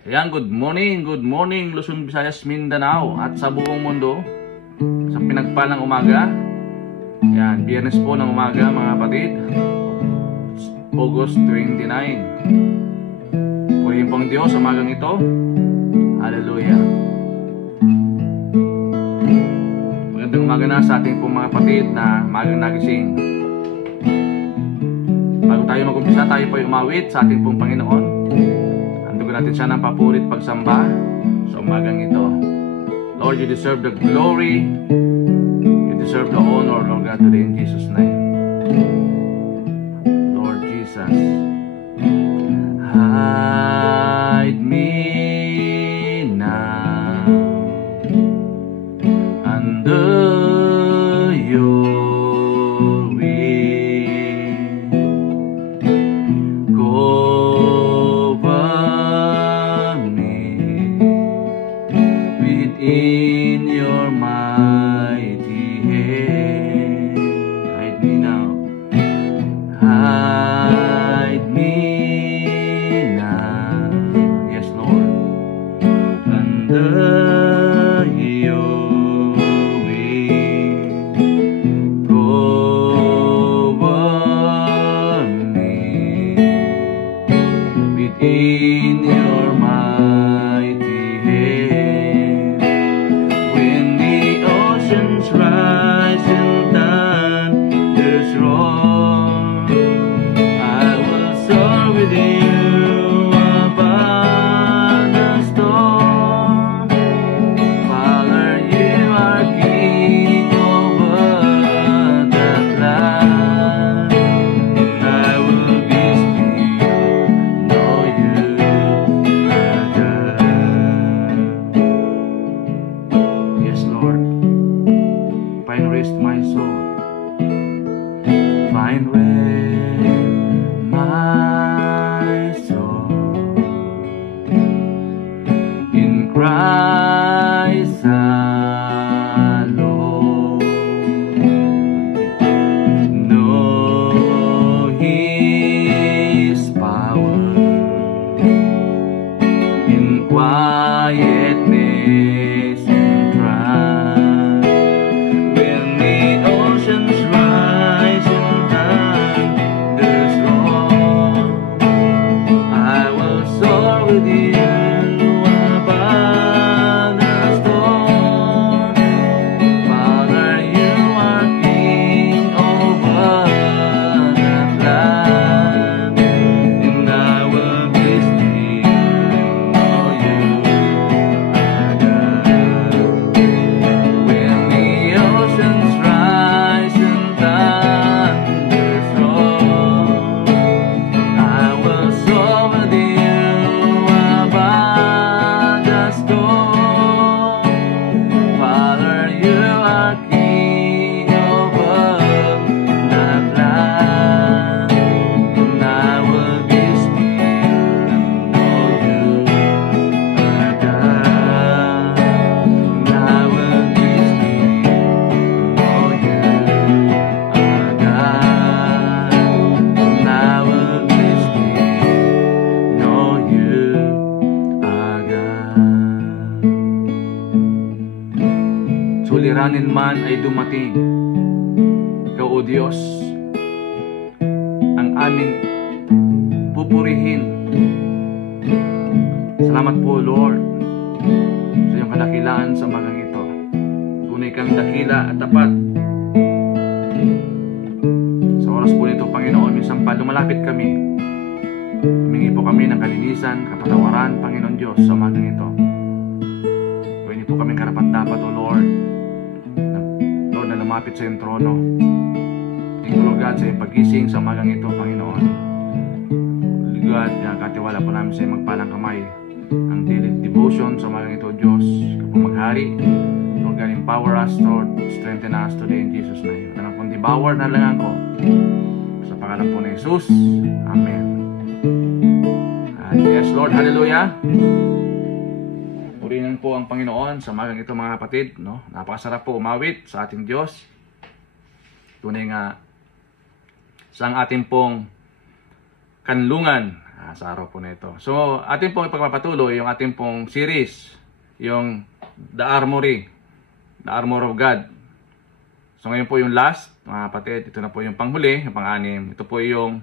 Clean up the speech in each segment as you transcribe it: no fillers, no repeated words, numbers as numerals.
Ayan, good morning Luzon, Visayas, Mindanao at sa buong mundo. Sa pinagpalang umaga. Ayan, Biyernes po ng umaga mga kapatid, August 29. Purihin po ang Diyos sa umagang ito. Hallelujah. Magandang umaga na sa ating pong mga kapatid na umagang nagising. Bago tayo mag-umpisa, tayo po ay umawit sa ating pong Panginoon. Natin siya ng papurit pagsamba sa umagang ito. Lord, you deserve the glory, you deserve the honor, Lord God, today in Jesus' name. Lord Jesus, hide me now under your in your mighty hand. Hide me now. Hide me now. Yes, Lord. Under your wing. Cover me within your mighty hand. Rise and thunders roar, I will soar with you above the storm. Father, you are King over the land, and I will be still, know you are God. Yes, Lord. Find rest my soul. Find rest my soul in Christ alone. Know His power in quietness and trust. Rise and thunders roar, I will soar with you above the storm. Father, you are King over the land, and I will be still and know you are God. When the oceans rise and thunders roar, I will soar with you above the storm. Father, you are King over the land, and I will be still and know you are God. And I will be still, know you are God. And I will be still, know you are God. Suliranin man ay dumating, Ikaw, O Diyos, ang aming pupurihin. Salamat po, Lord, sa iyong kadakilaan sa umagang ito. Tunay kang dakila at tapat. Sa oras po nito, Panginoon, minsan pa lumalapit kami. Humingi po kami ng kalinisan, kapatawaran, Panginoon Diyos, sa umagang ito. Huwag po kami karapat-dapat, O Lord, na lumapit sa iyong trono. Tingin po, God, sa iyong pagising sa umagang ito, Panginoon. God, katiwala po namin sa iyong magpalang kamay ang daily devotion sa umagang ito, Diyos. Ikaw po maghari. Lord God, empower us, Lord, strengthen us today in Jesus' name. At ang kundi bawar na lang ako sa pangalan po ni Jesus. Amen. Yes, Lord, hallelujah. Purihin po ang Panginoon sa umagang ito, mga kapatid, no? Napakasarap po umawit sa ating Diyos. Tunay nga sa ating pong kanlungan sa araw po na ito. So, atin pong ipagpapatuloy yung ating pong series, yung The Armory, The Armor of God. So, ngayon po yung last, mga kapatid, ito na po yung panghuli, yung pang-anim. Ito po yung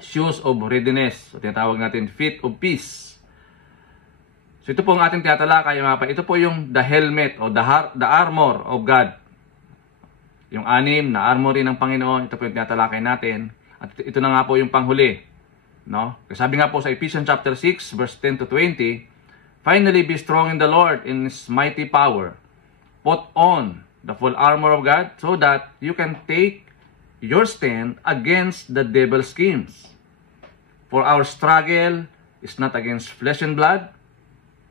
Shoes of Readiness, o tinatawag natin Feet of Peace. So, ito po ang ating tinatalakay, mga kapatid. Ito po yung the helmet o the armor of God. Yung anim na armory ng Panginoon, ito po yung tinatalakay natin. At ito na nga po yung panghuli. No? Kasi sabi nga po sa Ephesians chapter 6, verse 10 to 20, "Finally be strong in the Lord, in His mighty power. Put on the full armor of God, so that you can take your stand against the devil's schemes. For our struggle is not against flesh and blood,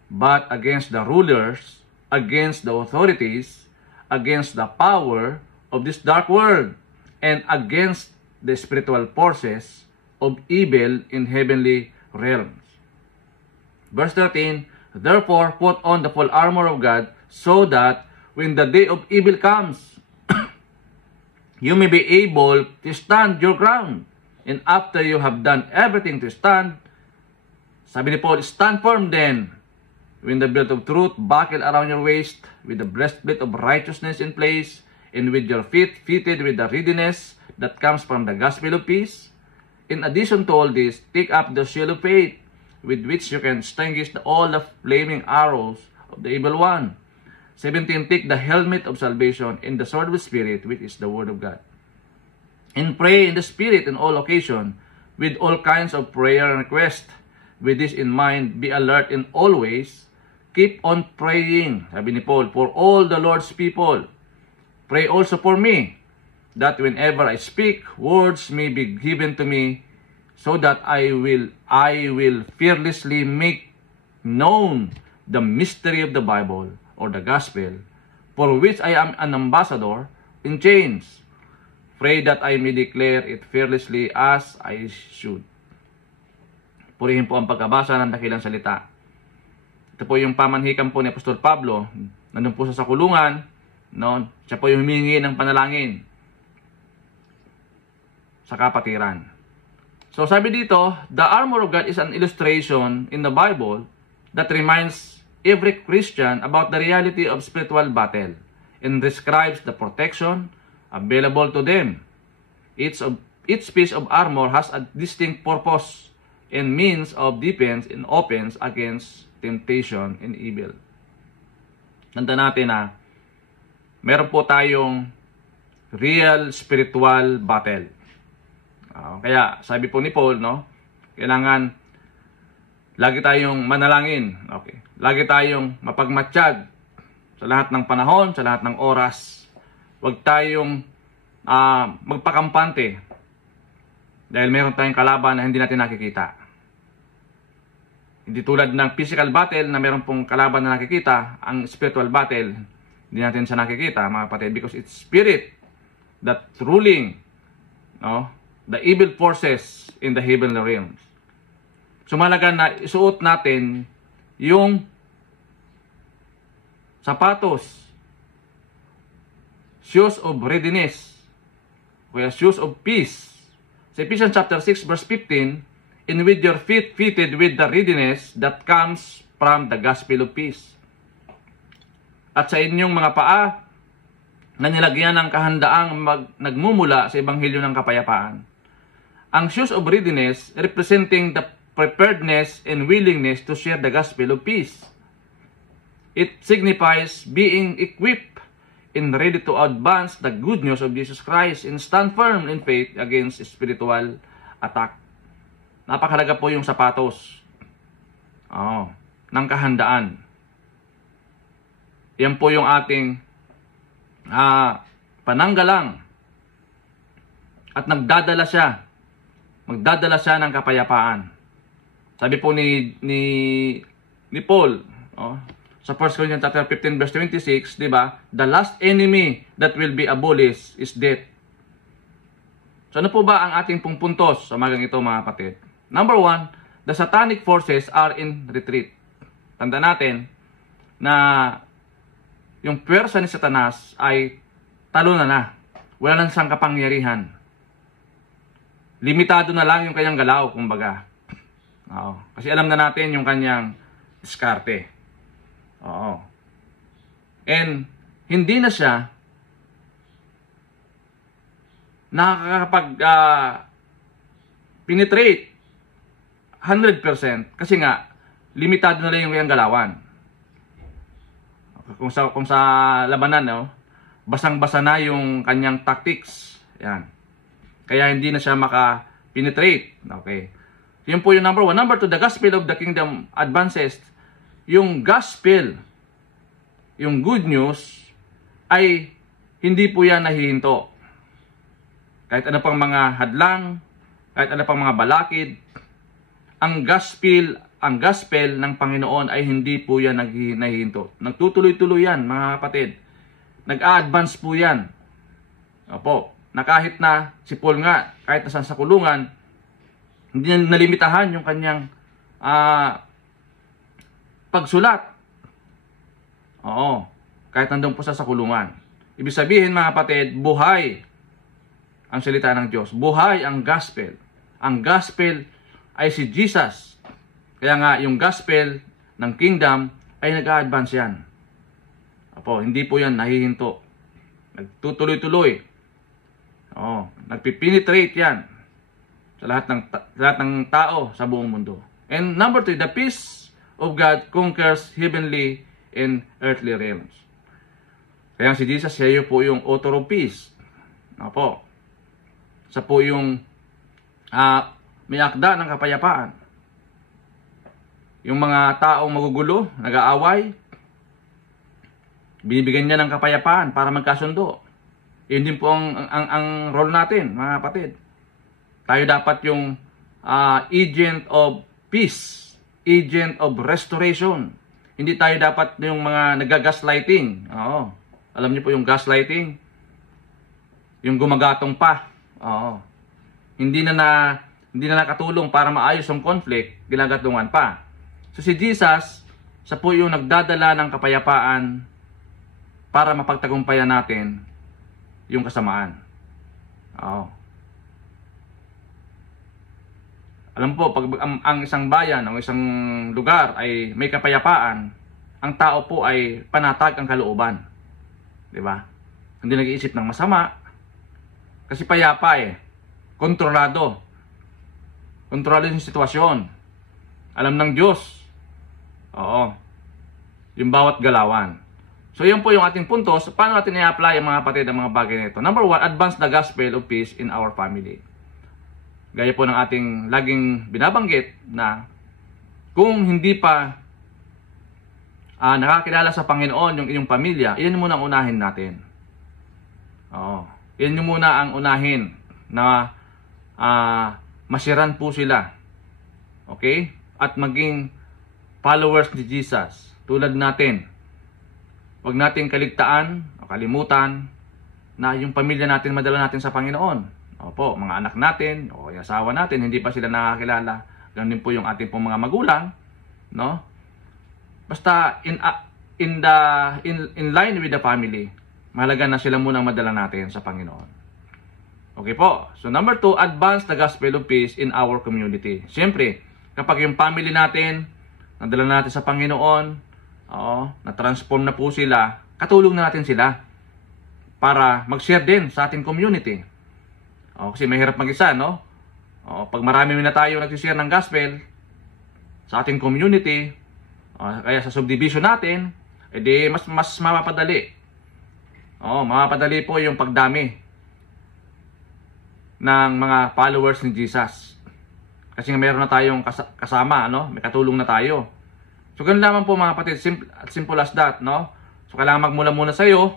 but against the rulers, against the authorities, against the power of this dark world, and against the spiritual forces of evil in heavenly realms." Verse 13, "Therefore put on the full armor of God, so that when the day of evil comes, you may be able to stand your ground. And after you have done everything to stand," sabi ni Paul, "stand firm then, with the belt of truth buckled around your waist, with the breastplate of righteousness in place, and with your feet fitted with the readiness that comes from the gospel of peace. In addition to all this, take up the shield of faith, with which you can extinguish all the flaming arrows of the evil one. 17, take the helmet of salvation and the sword of the Spirit, which is the word of God. And pray in the Spirit in all occasion, with all kinds of prayer and request. With this in mind, be alert in all ways. Keep on praying," sabi ni Paul, "for all the Lord's people. Pray also for me, that whenever I speak, words may be given to me, so that I will fearlessly make known the mystery of the Bible, or the gospel, for which I am an ambassador in chains. Pray that I may declare it fearlessly as I should." Purihin po ang pagkabasa ng dakilang salita. Ito po yung pamanhikan po ni Apostol Pablo. Nandun po sa kulungan, no? Siya po yung humingi ng panalangin sa kapatiran. So sabi dito, the armor of God is an illustration in the Bible that reminds every Christian about the reality of spiritual battle and describes the protection available to them. Each piece of armor has a distinct purpose and means of defense and offense against temptation and evil. Tanda natin na meron po tayong real spiritual battle. Kaya sabi po ni Paul, no, kailangan lagi tayong manalangin. Okay. Lagi tayong mapagmatsyag sa lahat ng panahon, sa lahat ng oras. Huwag tayong magpakampante dahil meron tayong kalaban na hindi natin nakikita. Hindi tulad ng physical battle na meron pong kalaban na nakikita, ang spiritual battle hindi natin siya nakikita, mga kapatid, because it's spirit that ruling, no, the evil forces in the heavenly realms. So malaga na isuot natin yung sapatos, shoes of readiness, kaya shoes of peace. Sa Ephesians chapter 6 verse 15, "And with your feet fitted with the readiness that comes from the gospel of peace." At sa inyong mga paa na nilagyan ng kahandaang nagmumula sa ebanghelyo ng kapayapaan. Ang shoes of readiness representing the preparedness and willingness to share the gospel of peace. It signifies being equipped and ready to advance the good news of Jesus Christ and stand firm in faith against spiritual attack. Napakahalaga po yung sapatos ng kahandaan. Yan po yung ating pananggalang at magdadala siya ng kapayapaan. Sabi po ni Paul, sa 1 Corinthians chapter 15 verse 26, 'di ba? The last enemy that will be abolished is death. So ano po ba ang ating pong puntos sa magang ito, mga kapatid? Number 1, the satanic forces are in retreat. Tanda natin na yung pwersa ni Satanas ay talo na. Wala nang siyang kapangyarihan. Limitado na lang yung kanyang galaw, kumbaga. Oo. Kasi alam na natin yung kanyang diskarte. Oo. And hindi na siya nakakapag penetrate 100% kasi nga limitado na lang yung kanyang galawan. Kung sa labanan, no, basang-basa na yung kanyang tactics. Yan. Kaya hindi na siya maka-penetrate. Okay. Yun po yung number 1. Number 2, the gospel of the kingdom advances. Yung gospel, yung good news, ay hindi po yan nahihinto. Kahit ano pang mga hadlang, kahit ano pang mga balakid, ang gospel ng Panginoon ay hindi po yan nahihinto. Nagtutuloy-tuloy yan, mga kapatid. Nag-a-advance po yan. Opo, na kahit na si Paul nga, kahit na sa kulungan, hindi na nalimitahan yung kanyang pagsulat. Oo, kahit nandun po sa kulungan. Ibig sabihin, mga kapatid, buhay ang salita ng Diyos. Buhay ang gospel. Ang gospel ay si Jesus. Kaya nga, yung gospel ng kingdom ay nag-a-advance yan. Opo, hindi po yan nahihinto. Nagtutuloy-tuloy. Oo, nagpipenetrate yan sa lahat ng tao sa buong mundo. And number 3, the peace of God conquers heavenly and earthly realms. Kaya si Jesus, siya po yung author of peace. Opo. Siya po yung may akda ng kapayapaan. Yung mga taong magugulo, nag-aaway, binibigyan niya ng kapayapaan para magkasundo. Yun din po ang role natin, mga kapatid. Tayo dapat yung agent of peace, agent of restoration. Hindi tayo dapat yung mga nag-gaslighting. Oo. Alam niyo po yung gaslighting? Yung gumagatong pa. Oo. Hindi na nakatulong para maayos ang conflict, ginagatungan pa. So si Jesus, siya po yung nagdadala ng kapayapaan para mapagtagumpayan natin yung kasamaan. Oo. Alam po, pag ang isang bayan, ang isang lugar ay may kapayapaan, ang tao po ay panatag ang kalooban. 'Di ba? Hindi nag-iisip ng masama. Kasi payapa eh. Kontrolado. Kontrolado yung sitwasyon. Alam ng Diyos. Oo. Yung bawat galawan. So yun po yung ating punto. So, paano natin i-apply ang mga kapatid ang mga bagay nito? Number 1, advance the gospel of peace in our family. Gaya po ng ating laging binabanggit na kung hindi pa nakakilala sa Panginoon yung inyong pamilya, iyan muna ang unahin natin. Oo. Yan yung muna ang unahin na masiran po sila. Okay? At maging followers ni Jesus. Tulad natin. Huwag natin kaligtaan o kalimutan na yung pamilya natin madala natin sa Panginoon. Opo, mga anak natin o yung asawa natin, hindi pa sila nakakilala. Ganun din po yung ating pong mga magulang. No? Basta in line with the family. Mahalaga na sila munang madala natin sa Panginoon. Okay po. So number 2, advance the gospel of peace in our community. Siyempre, kapag yung family natin, nadala natin sa Panginoon, na-transform na po sila, katulong na natin sila para mag-share din sa ating community. Kasi mahirap mag-isa, no? Pag marami na tayo nag-share ng gospel sa ating community, kaya sa subdivision natin, edi mas mapapadali. Mapapadali po yung pagdami ng mga followers ni Jesus. Kasi meron na tayong kasama, no? May katulong na tayo. So, ganun lamang po mga kapatid, simple as that, no? So, kailangan magmula muna sa iyo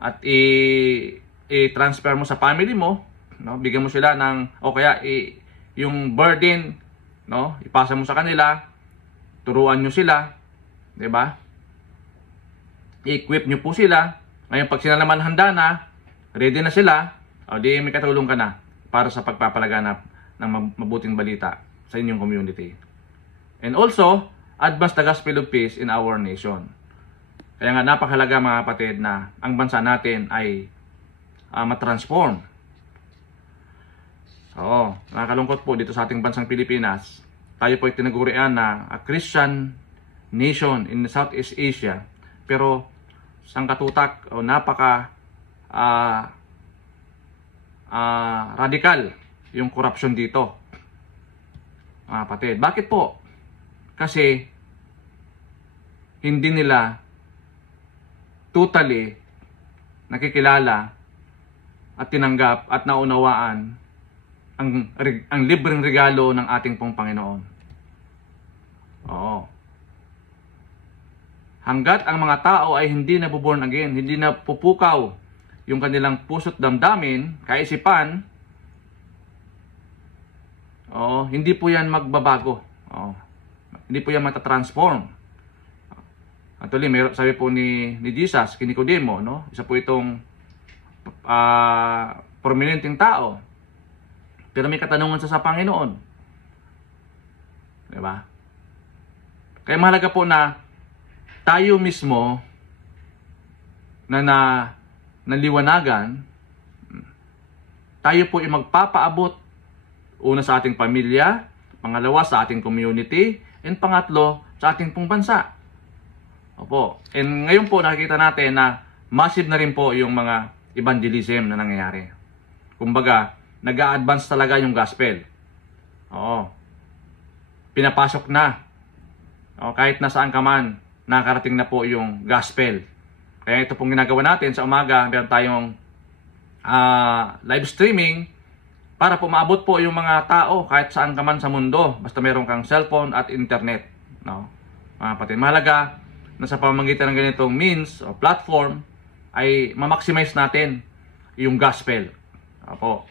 at i-transfer mo sa family mo, no? Bigyan mo sila ng, o kaya yung burden, no? Ipasa mo sa kanila, turuan nyo sila, di ba? I-equip nyo po sila. Ngayon, pag sila naman handa na, ready na sila, di may katulong ka na para sa pagpapalaganap ng mabuting balita sa inyong community. And also, advance the gospel of peace in our nation. Kaya nga napakahalaga mga kapatid na ang bansa natin ay matransform. Nakakalungkot po dito sa ating bansang Pilipinas. tayo po ay tinagurian na a Christian nation in Southeast Asia, pero sangkatutak o napaka radikal yung corruption dito, mga kapatid. Bakit po? Kasi hindi nila totally nakikilala at tinanggap at naunawaan ang libreng regalo ng ating pong Panginoon. Oo. Hanggat ang mga tao ay hindi nabuborn again, hindi na pupukaw yung kanilang puso't damdamin, kaisipan, hindi po yan magbabago. Hindi po yan matatransform. Actually, sabi po ni Jesus, kay Nicodemo, no? Isa po itong prominenteng tao. Pero may katanungan sa Panginoon. Diba? Kaya mahalaga po na tayo mismo na naliwanagan, tayo po yung magpapaabot una sa ating pamilya, pangalawa sa ating community, and pangatlo sa ating pong bansa. Opo. And ngayon po nakikita natin na massive na rin po yung mga evangelism na nangyayari. Kumbaga, nag-a-advance talaga yung gospel. Oo. Pinapasok na. Kahit nasaan ka man, nakarating na po yung gospel. Kaya ito pong ginagawa natin sa umaga, meron tayong live streaming para po maabot po yung mga tao kahit saan ka man sa mundo. Basta meron kang cellphone at internet. No? Mga kapatid, mahalaga na sa pamamagitan ng ganitong means o platform ay ma-maximize natin yung gospel. Opo.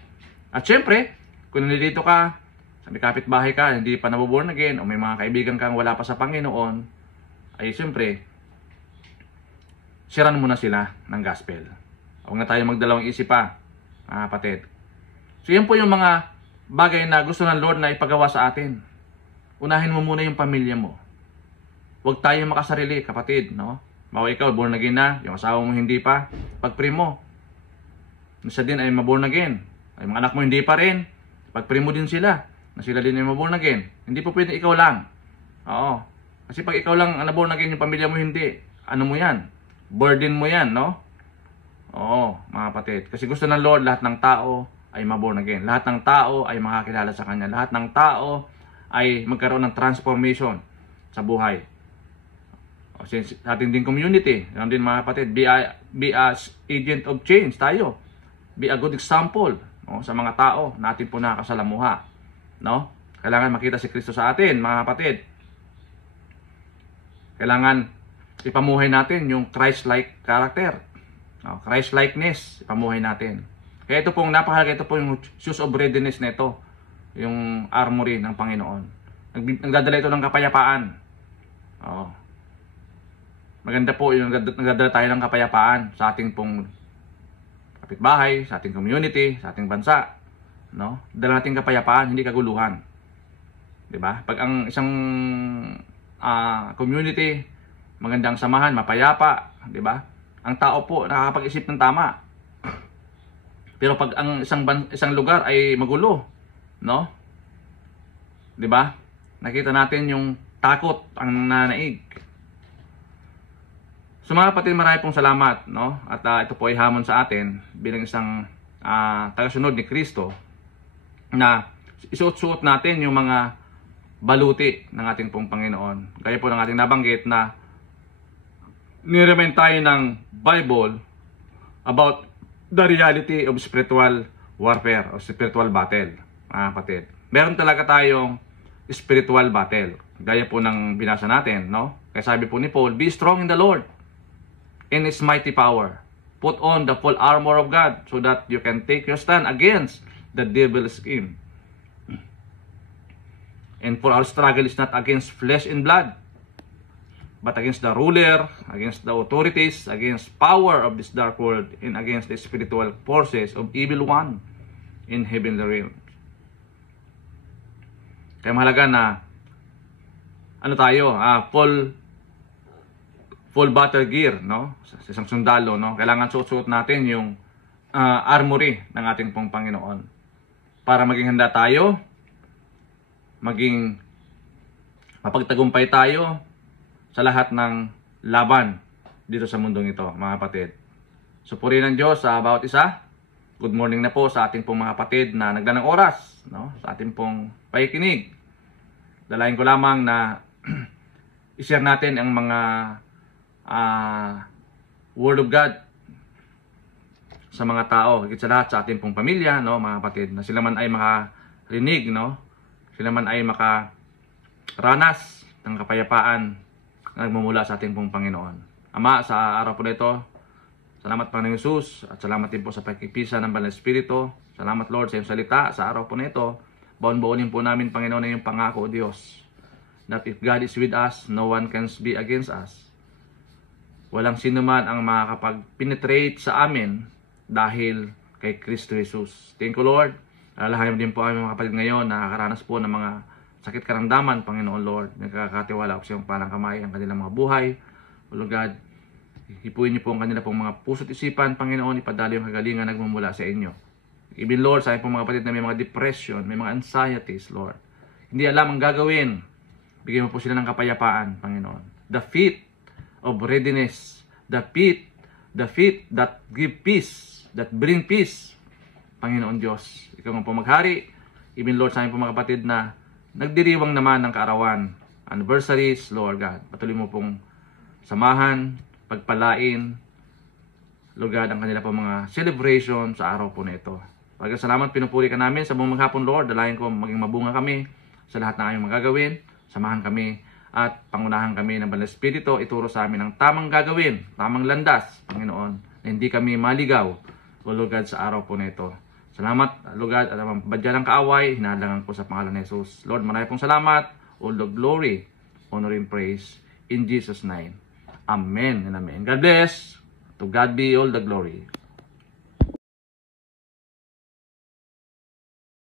At syempre, kung nandito ka, sa may kapitbahay ka, hindi pa nabuborn again, o may mga kaibigan kang wala pa sa Panginoon, ay syempre, siran mo na sila ng gospel. Huwag na tayo magdalawang isip pa, mga kapatid. So yan po yung mga bagay na gusto ng Lord na ipagawa sa atin. Unahin mo muna yung pamilya mo. Huwag tayo makasarili, kapatid, no? Bawa ikaw, born again na, yung asawa mo hindi pa, pag-pray mo. Siya din ay maborn again. Ay mga anak mo hindi pa rin, pag-pray mo din sila, na sila din ay maborn again. Hindi po pwede ikaw lang. Oo. Kasi pag ikaw lang ang naborn again, yung pamilya mo hindi, ano mo yan? Burden mo yan, no? Oo, mga kapatid. Kasi gusto ng Lord, lahat ng tao ay maborn again. Lahat ng tao ay makakilala sa Kanya. Lahat ng tao ay magkaroon ng transformation sa buhay. Sa ating din community, ganun din mga kapatid, be a agent of change tayo. Be a good example, no, sa mga tao natin po nakakasalamuha. No? Kailangan makita si Kristo sa atin, mga kapatid. Kailangan ipamuhay natin yung Christ-like character. No? Christ-likeness, ipamuhay natin. Kaya ito pong napakahalaga, ito po yung shoes of readiness nito, yung armory ng Panginoon. Nagdadala ito ng kapayapaan. Oo. Maganda po yung nagdadala tayo ng kapayapaan sa ating pong kapitbahay, sa ating community, sa ating bansa. No? Dala natin kapayapaan, hindi kaguluhan. 'Di ba? Pag ang isang community magandang samahan, mapayapa, 'di ba? Ang tao po nakakapag-isip ng tama. Pero pag ang isang lugar ay magulo, no? 'Di ba? Nakita natin yung takot ang nanaig. So mga kapatid, marami pong salamat, no? At ito po ay hamon sa atin bilang isang tagasunod ni Kristo na isuot-suot natin yung mga baluti ng ating pong Panginoon. Gaya po ng ating nabanggit na niremind tayo ng Bible about the reality of spiritual warfare o spiritual battle, mga kapatid. Meron talaga tayong spiritual battle. Gaya po ng binasa natin, no? Kaya sabi po ni Paul, be strong in the Lord in His mighty power. Put on the full armor of God so that you can take your stand against the devil's scheme. And for our struggle is not against flesh and blood, but against the ruler, against the authorities, against power of this dark world, and against the spiritual forces of evil one in heavenly realms. Kaya mahalaga na tayo, full battle gear, no? Sa isang sundalo, no? Kailangan suot-suot natin yung armory ng ating pong Panginoon para maging handa tayo, maging mapagtagumpay tayo sa lahat ng laban dito sa mundong ito, mga kapatid. Supurihin ng Diyos sa bawat isa. Good morning na po sa ating pong mga kapatid na nagdanang oras, no? Sa ating pong pakikinig. Dalayan ko lamang na i-share natin ang mga Word of God sa mga tao, higit sa lahat sa ating pong pamilya, no, mga kapatid, na sila man ay makarinig, no? Sila man ay makaranas ng kapayapaan na nagmumula sa ating pong Panginoon. Ama, sa araw po na ito, salamat Panginoon Jesus, at salamat din po sa pagkikisa ng Banal na Espiritu. Salamat Lord sa iyong salita sa araw po na ito. Baon-baonin po namin, Panginoon, na iyong pangako, O Diyos, that if God is with us, no one can be against us. Walang sino man ang makakapag-penetrate sa amin dahil kay Kristo Jesus. Thank you, Lord. Alalahanin din po ang mga kapatid ngayon na nakakaranas po ng mga sakit karamdaman, Panginoon Lord. Nagkakatiwala po sa iyong parang kamay ang kanilang mga buhay. O Lord God, hipuin niyo po ang kanila pong mga puso't isipan, Panginoon, ipadali yung kagalingan nagmumula sa inyo. Even Lord, sa aking pong mga kapatid na may mga depression, may mga anxieties, Lord. Hindi alam ang gagawin. Bigyan mo po sila ng kapayapaan, Panginoon. The feet of readiness. The feet that give peace, that bring peace. Panginoon Diyos, ikaw nga po maghari. Even Lord, sa aking pong mga kapatid na nagdiriwang naman ng kaarawan, anniversaries, Lord God. Patuloy mo pong samahan, pagpalain, Lord God, ang kanila pong mga celebration sa araw po na ito. Pagkasalamat, pinupuri ka namin sa buong maghapon, Lord. Dalayan ko maging mabunga kami sa lahat na aming magagawin. Samahan kami at pangunahan kami ng Banal na Espiritu. Ituro sa amin ang tamang gagawin, tamang landas, Panginoon, na hindi kami maligaw, O Lord God, sa araw po na ito. Salamat, Lord God, at ang badyan ng kaaway, hinahalangan ko sa pangalan ni Jesus. Lord, marami pong salamat. All the glory, honor, and praise in Jesus' name. Amen and amen. God bless. To God be all the glory.